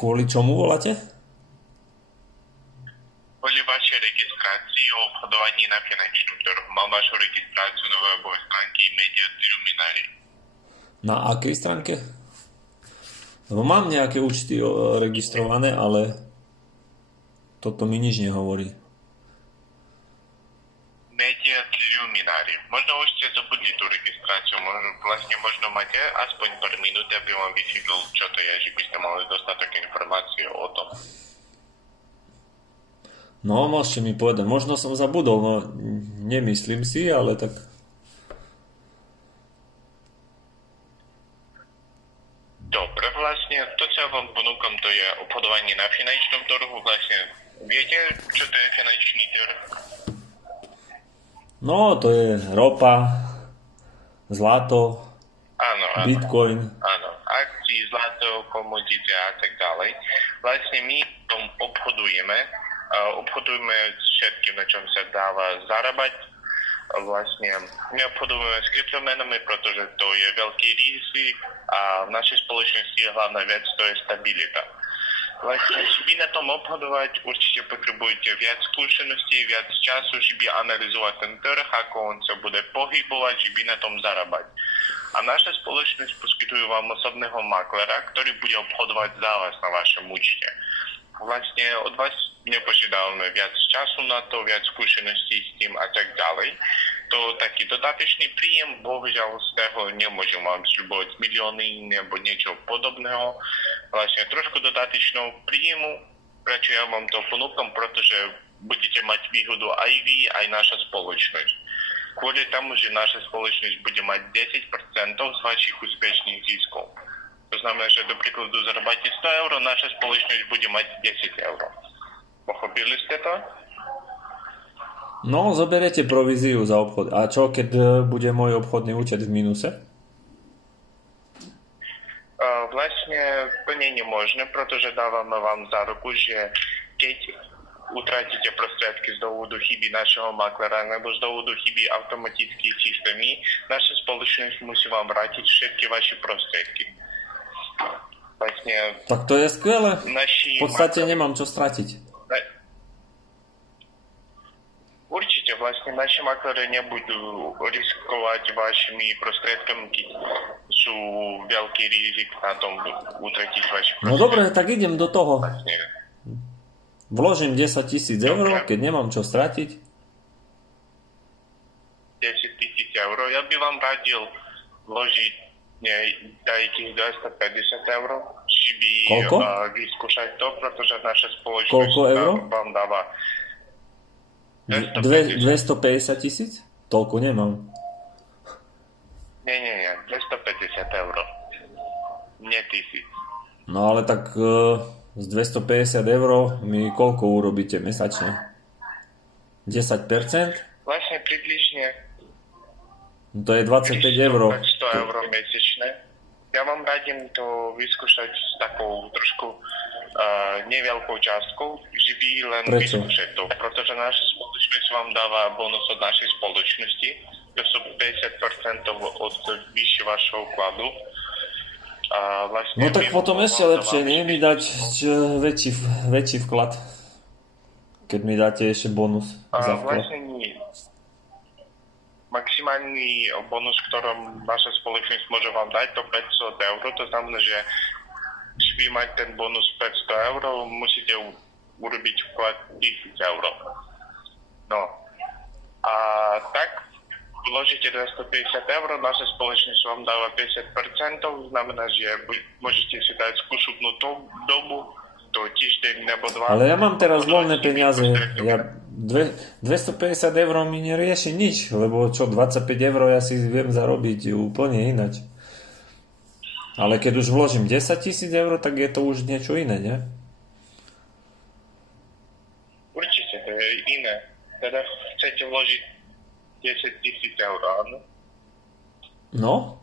Kvôli čomu voláte? Kvôli vašej registrácii o obchodovaní na finančnom trhu. Mám vašu registráciu na webovej stránky Media Luminary. Na akej stránke? Lebo mám nejaké účty registrované, ale toto mi nič nehovorí. Media Luminary. Možno už ste zabudli tú registráciu. Možno máte aspoň pár minút, aby vám vysvetlil, čo to je, že by ste mali dostatok informácií o tom. No, môžete mi povedať. Možno som zabudol, no nemyslím si, ale tak... Dobre, vlastne to, čo vám ponúkam, to je obchodovanie na finančnom trhu. Vlastne viete, čo to je finančný trh? No, to je ropa, zlato, Áno. bitcoin. Áno, akcie, zlato, komodity a tak ďalej. Vlastne my tom obchodujeme s všetkým, na čom sa dáva zarábať. Vlastne my obchodujeme s kryptomenami, pretože to je veľký rizik a v našej spoločnosti je hlavná vec, to je stabilita. Vlastne, že by na tom obchodovať, určite potrebujete viac skúseností, viac času, že by analyzovať ten trh, ako on sa bude pohybovať, že by na tom zarábať. A naša spoločnosť poskytuje vám osobného maklera, ktorý bude obchodovať za vás na vašom účte. Vlastne od vás nepožiadame viac času na to, viac skúseností s tým a tak ďalej. To taký dodatočný príjem, bohužiaľ z toho nemôžem vám sľubovať milióny nebo niečo podobného. Vlastne trošku dodatočného príjemu, prečo ja vám to ponúkam, pretože budete mať výhodu aj vy, aj naša spoločnosť. Kvôli tomu, že naša spoločnosť bude mať 10% z vašich úspešných ziskov. To znamená, že do príkladu zarobáte 100 eur, naša spoločnosť bude mať 10 eur. Pochopili ste to? No, zoberiete províziu za obchod. A čo, keď bude môj obchodný účet v mínuse? Vlastne to nie je možné, pretože dávame vám záruku, že keď utratíte prostriedky z dôvodu chyby našeho maklera nebo z dôvodu chyby automatických systémy, naša spoločnosť musí vám vrátiť všetky vaše prostriedky. Vlastne... Tak to je skvelé. V podstate nemám čo stratiť. Určite, vlastne naši makléri nebudú riskovať vašimi prostriedkami, keď sú veľký rizik na tom utratiť vaše prostriedky. No dobre, tak idem do toho. Vlastne. Vložím 10 000 eur, keď nemám čo stratiť. 10 000 eur. Ja by vám radil vložiť dajte 250 eur, či by vyskúšať to, pretože naša spoločnosť Koľko eur? Vám dáva 250 000? Toľko nemám. Nie, 250 eur. Nie 1000. No ale tak z 250 eur mi koľko urobíte mesačne? 10%? Vlastne približne. To je 25 eur. 100 eur mesečne. Ja vám radím to vyskúšať s takou trošku neveľkou částkou, že by len vyskúšať to. Pretože naša spoločnosť vám dáva bonus od našej spoločnosti. To sú 50% od vyššie vašho vkladu. Vlastne no tak potom ešte lepšie, nie mi dať väčší vklad. Keď mi dáte ešte bonus za vklad. Vlastne nie. Maximálny bonus, ktorom naša spoločnosť môže vám dať, to 500 eur. To znamená, že vy máte ten bonus 500 eur, musíte urobiť vklad 1000 eur. No. A tak vložíte 250 eur, naša spoločnosť vám dáva 50%, to znamená, že môžete si dať skúšobnú dobu, to týždeň nebo dva. Ale ja mám teraz voľné peniaze. 250 eur mi nerieši nič, lebo čo, 25 eur ja si viem zarobiť úplne inač. Ale keď už vložím 10 000 eur, tak je to už niečo iné, nie? Určite, to je iné. Teda chcete vložiť 10 000 eur, áno? No.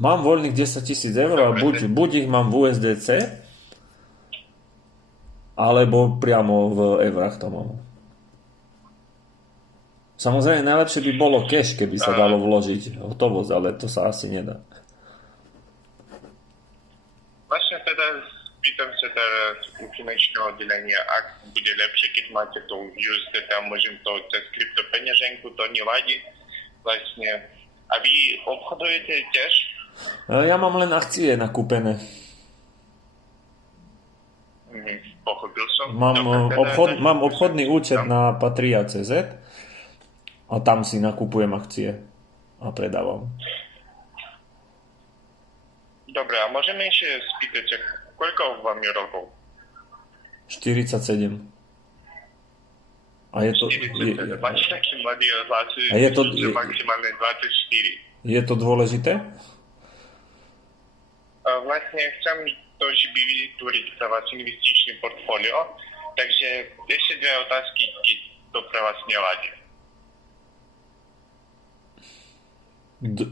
Mám voľných 10 000 eur a buď ich mám v USDC, alebo priamo v eurách to mám. Samozrejme, najlepšie by bolo cash, keby sa dalo vložiť hotovosť, ale to sa asi nedá. Vlastne teda by spýtam sa teraz u finančného oddelenia, ak bude lepšie, keď máte to USD, tam môžem to cez kryptopeňaženku, to nevadí vlastne. A vy obchodujete tiež? Ja mám len akcie nakúpené. Pochopil som. Mám, Dobre, mám obchodný účet na Patria.cz a tam si nakupujem akcie a predávam. Dobre, a môžeme ešte spýtať, koľko vám je rokov? 47. A je to... 40, máte taký mladý hlas, A je to... maximálne 24. Je to dôležité? Vlastne chcem to, že by vytvoriť pre vás investičné portfólio, takže ešte dve otázky, keď to pre vás nevadí.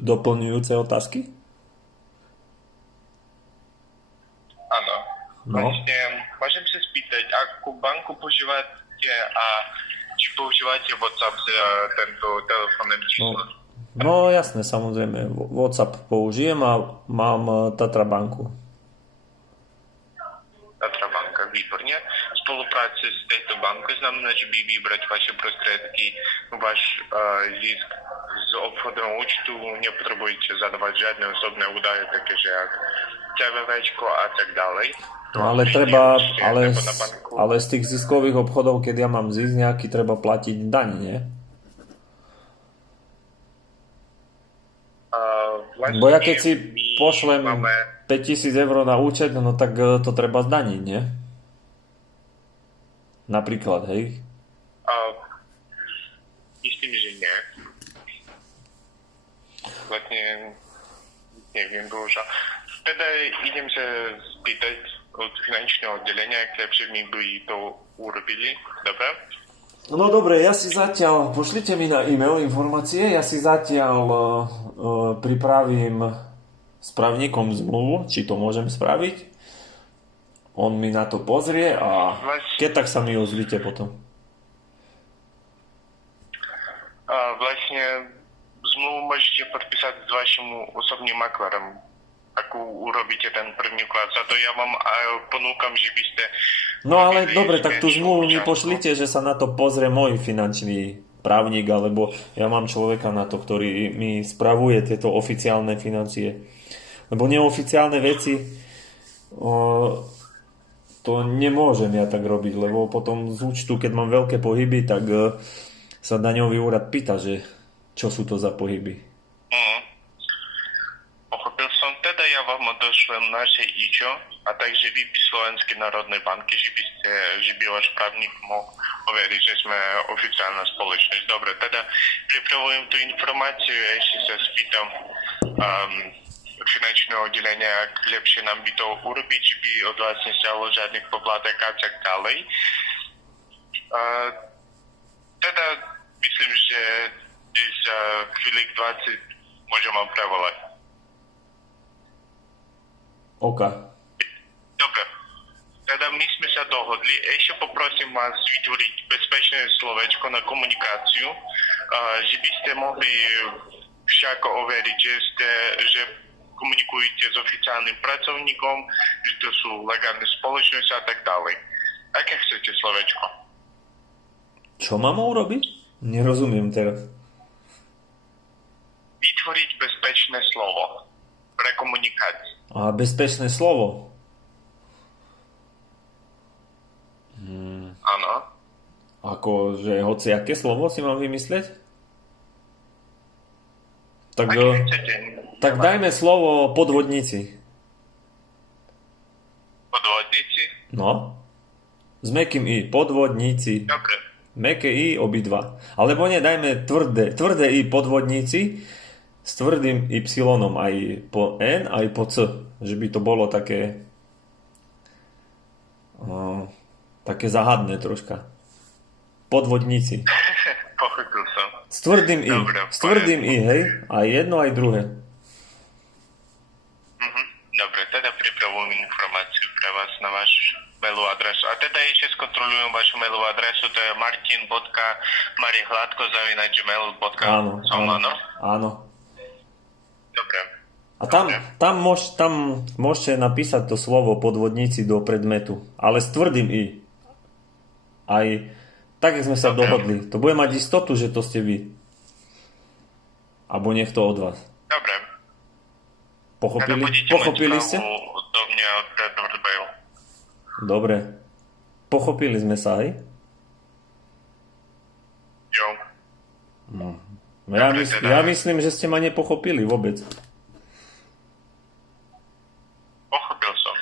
Doplňujúce otázky? Áno. No. Vlastne, môžem sa spýtať, akú banku používate a či používate WhatsApp za tento telefónne číslo? No jasné, samozrejme. WhatsApp použijem a mám Tatra banku. Tatra banka, výborne. Spolupráca s tejto bankou znamená, že by vybrať vaše prostriedky, váš zisk z obchodného účtu, nepotrebujete zadávať žiadne osobné údaje, také že jak CVVčko a tak ďalej. No, ale z tých ziskových obchodov, keď ja mám zisk nejaký, treba platiť daň, nie? Bo ja keď si pošlem 5000 eur na účet, no tak to treba zdaniť, nie? Napríklad, hej? Myslím, že nie. Vlastne neviem, bohužiaľ. Teda idem sa spýtať od finančného oddelenia, ak lepšie mi by to urobili. Dobre? No dobre, ja si zatiaľ, pošlite mi na e-mail informácie, ja si zatiaľ pripravím s právnikom zmluvu, či to môžem spraviť. On mi na to pozrie a keď tak sa mi ozvite potom. Vlastne zmluvu môžete podpísať s vašim osobným maklérom, ako urobíte ten prvý vklad. Za to ja vám ponúkam, že by ste... No ale dobre, tak tú zmluvu mi pošlite, že sa na to pozrie môj finančný právnik, alebo ja mám človeka na to, ktorý mi spravuje tieto oficiálne financie. Lebo neoficiálne veci to nemôžem ja tak robiť, lebo potom z účtu, keď mám veľké pohyby, tak sa daňový úrad pýta, že čo sú to za pohyby. Pochopil som, teda ja vám odošlem naše IČO a takže vy by Slovenskej národnej banky, že by váš právnik mohol overiť, že sme oficiálna spoločnosť. Dobre, teda pripravujem tú informáciu a ešte sa spýtam finančného oddelenia, ak lepšie nám by to urobiť, že by od vás nestiahlo žiadnych poplatek a tak ďalej. Teda myslím, že za chvíľik 20 môžem vám prevolať. OK. Dobre. Teda my sme sa dohodli. Ešte poprosím vás vytvoriť bezpečné slovečko na komunikáciu, že by ste mohli však overiť, že komunikujete s oficiálnym pracovníkom, že to sú legálne spoločnosti a tak ďalej. Aké chcete slovečko? Čo mám urobiť? Nerozumiem teraz. Vytvoriť bezpečné slovo pre komunikáciu. A bezpečné slovo? Áno. Ako, že hociaké slovo si mám vymyslieť? Tak, tak dajme slovo podvodníci. Podvodníci? No. S mäkkým i. Podvodníci. Dobre. Mäkké i obidva. Alebo nie, dajme tvrdé i podvodníci s tvrdým y aj po n, aj po c. Že by to bolo také také záhadné troška. Podvodníci. Pochopil som. S tvrdým i. Dobre, S tvrdým i, hej? Aj jedno, aj druhé. Dobre, teda pripravujem informáciu pre vás na vašu mailovú adresu. A teda ešte skontrolujem vašu mailovú adresu, to je martin.mariehladko@gmail.com. Áno. Áno? Áno. Dobre. A tam môžete napísať to slovo podvodníci do predmetu, ale s tvrdým i. Aj tak, jak sme sa dohodli. To bude mať istotu, že to ste vy. Alebo niekto od vás. Dobre. Pochopili? Teda budete Pochopili mať ste? správu do mňa od Edward Bale. Dobre. Pochopili sme sa, hej? Jo. Ja myslím, že ste ma nepochopili vôbec. Pochopil som.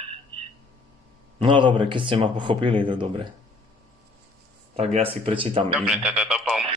No dobre, keď ste ma pochopili, to dobre. Tak ja si prečítam. Dobre, teda do